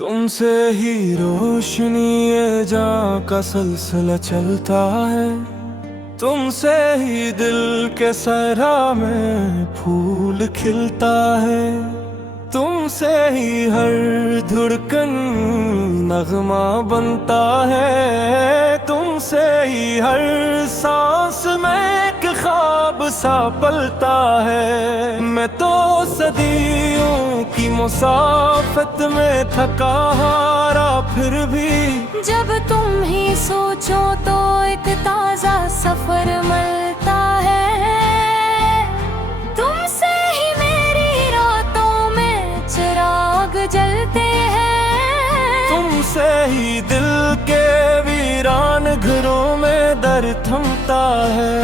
तुमसे ही रोशनी ये जा का सिलसिला चलता है। तुमसे ही दिल के सहरा में फूल खिलता है। तुमसे ही हर धड़कन नगमा बनता है। तुमसे ही हर सांस में एक ख्वाब सा पलता है। मैं तो सदियों की मुसाफत में थका हारा फिर भी जब तुम ही सोचो तो एक ताजा सफर मिलता है। तुमसे ही मेरी रातों में चिराग जलते हैं। तुमसे ही दिल के वीरान घरों में दर थमता है।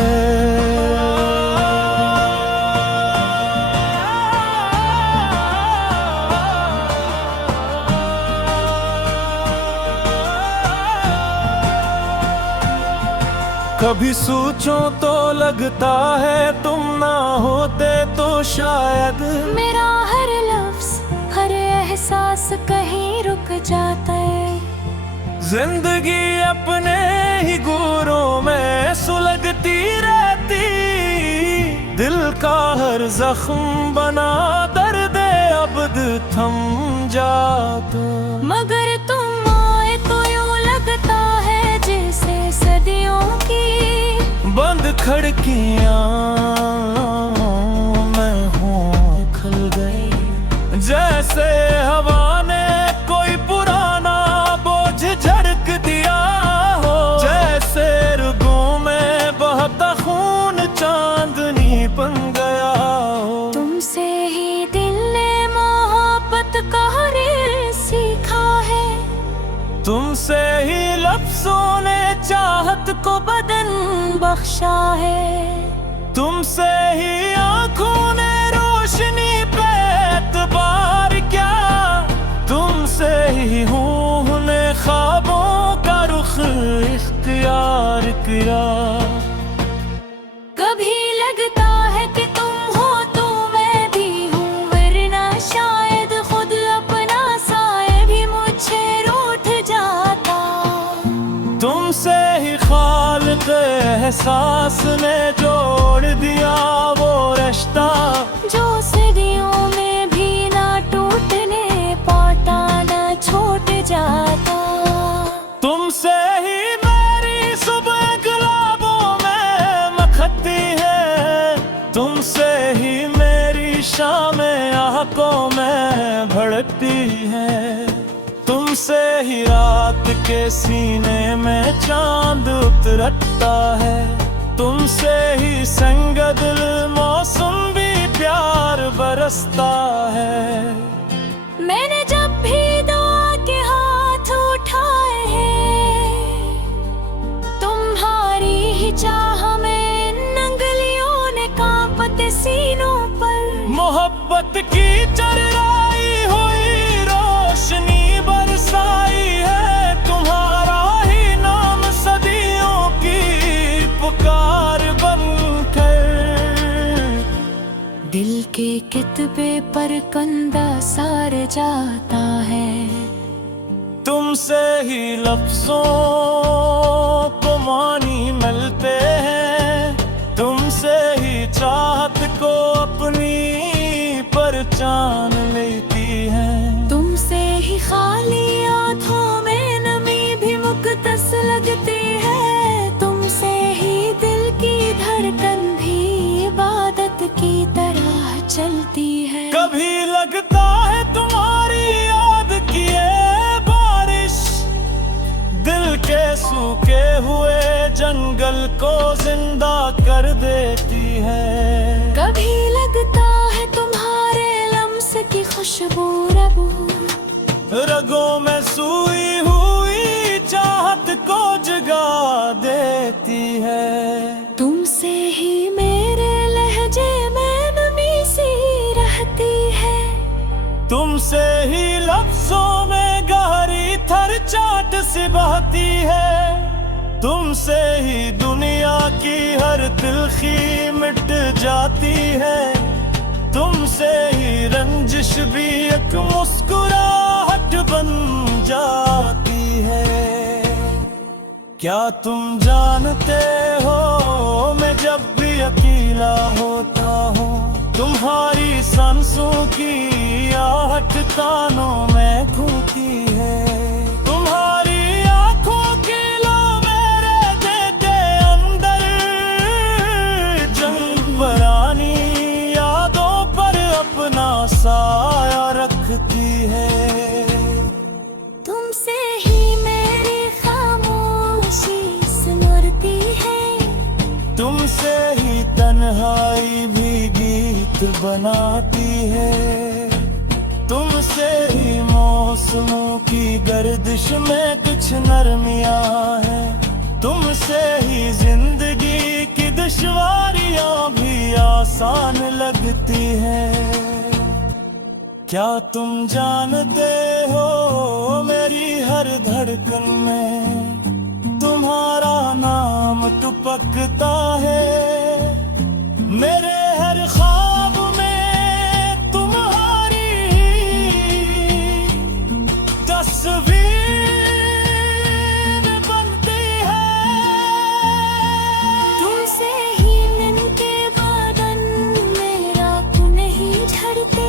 कभी सोचो तो लगता है तुम ना होते तो शायद मेरा हर लफ्ज हर एहसास कहीं रुक जाता है। जिंदगी अपने ही गोरों में सुलगती रहती। दिल का हर जख्म बना दर्द अब्द थम जाता। मगर तुम आए तो यूं लगता है जैसे सदियों की बंद खिड़कियां मैं हूँ खुल गई। जैसे हवा ने कोई पुराना बोझ झड़क दिया हो। जैसे रगों में बहता खून चांदनी बन गया हो। तुमसे ही दिल ने मोहब्बत का रेल सीखा है। तुमसे ही लफ्जों ने चाहत को बदन बख्शा है। तुमसे ही आंखों ने रोशनी पे एतबार क्या। तुमसे ही रूह ने ख्वाबों का रुख इख्तियार किया। कभी लगता है कि तुम हो तो मैं भी हूँ, वरना शायद खुद अपना साए भी मुझे रूठ जाता। तुमसे ही खालिक एहसास ने जोड़ दिया वो रिश्ता जो सदियों में भी ना टूटने पाता ना छूट जाता। तुमसे ही मेरी सुबह गुलाबों में मखती है। तुमसे ही मेरी शामें आंखों में भड़कती है। तुमसे ही रात के सीने में चांद उतरता है। तुमसे ही संग दिल मौसम भी प्यार बरसता है। मैंने जब भी दुआ के हाथ उठाए हैं, तुम्हारी ही चाह में इन अंगलियों ने कांपते सीनों पर मोहब्बत की चरराई हुई रोशनी बरसाई है। तुम्हारा ही नाम सदियों की पुकार बनकर दिल के कितबे पर कंधा सार जाता है। तुमसे ही लफ्जों को मानी मिलते हैं। तुमसे ही चाहत को अपनी पहचान लेती है। तुमसे ही खाली आँखों में नमी भी मुकद्दस लगती है। तुमसे ही दिल की धड़कन भी इबादत की तरह चलती है। कभी लगता है तुम्हारी याद किए बारिश दिल के सूखे हुए जंगल को जिंदा कर देती है। कभी लगता है तुम्हारे लम्स की खुशबू रगों में सूई हुई चाहत को जगा देती है। तुमसे ही मेरे लहजे में नमी सी रहती है। तुमसे ही लफ्जों में गहरी थर चाट सी बहती है। तुमसे ही दुनिया की हर तिल्खी मिट जाती है। तुमसे ही रंजिश भी एक मुस्कुराहट बन क्या तुम जानते हो मैं जब भी अकेला होता हूँ तुम्हारी सांसों की आहट कानों में घूमती है। तुम्हारी आंखों की लो मेरे दिल के अंदर जंग परानी यादों पर अपना साया रखती है। तुमसे ही मेरी खामोशी सुनती है, तुमसे ही तन्हाई भी गीत बनाती है। तुमसे ही मौसमों की गर्दिश में कुछ नरमियां हैं। तुमसे ही जिंदगी की दुश्वारियां भी आसान लगती हैं। क्या तुम जानते हो मेरी हर धड़कन में तुम्हारा नाम टपकता है। मेरे हर ख्वाब में तुम्हारी तस्वीर बनती है। तुमसे ही मिलके बदन मेरा नहीं झड़ते,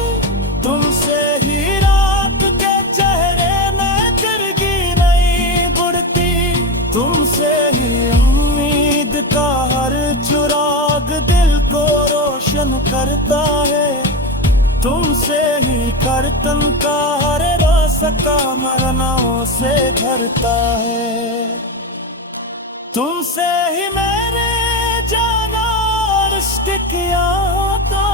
तुमसे ही रात के चेहरे में तिरगी नहीं बुढ़ती। तुमसे ही उम्मीद का हर चुराग दिल को रोशन करता है। तुमसे ही कर्तन का हर रास्ता मरनाओं से भरता है। तुमसे ही मेरे जाना रिश्ते किया होता।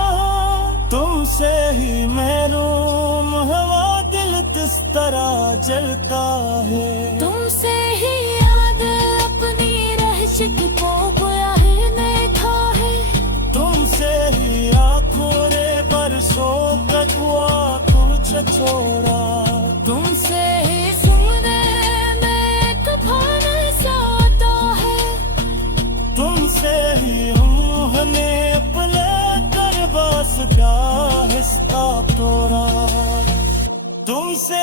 तुमसे ही मेरूम हवा दिल किस तरह जलता है। तुमसे ही याद अपनी रह चुकी को गया है देखा है। तुमसे ही आंखों रे बरसों तक हुआ कुछ छोड़ा। तुमसे ही सुने में तूफान सा आता है। तुमसे ही हमने अपने दरबास का हिस्सा तोड़ा। तुमसे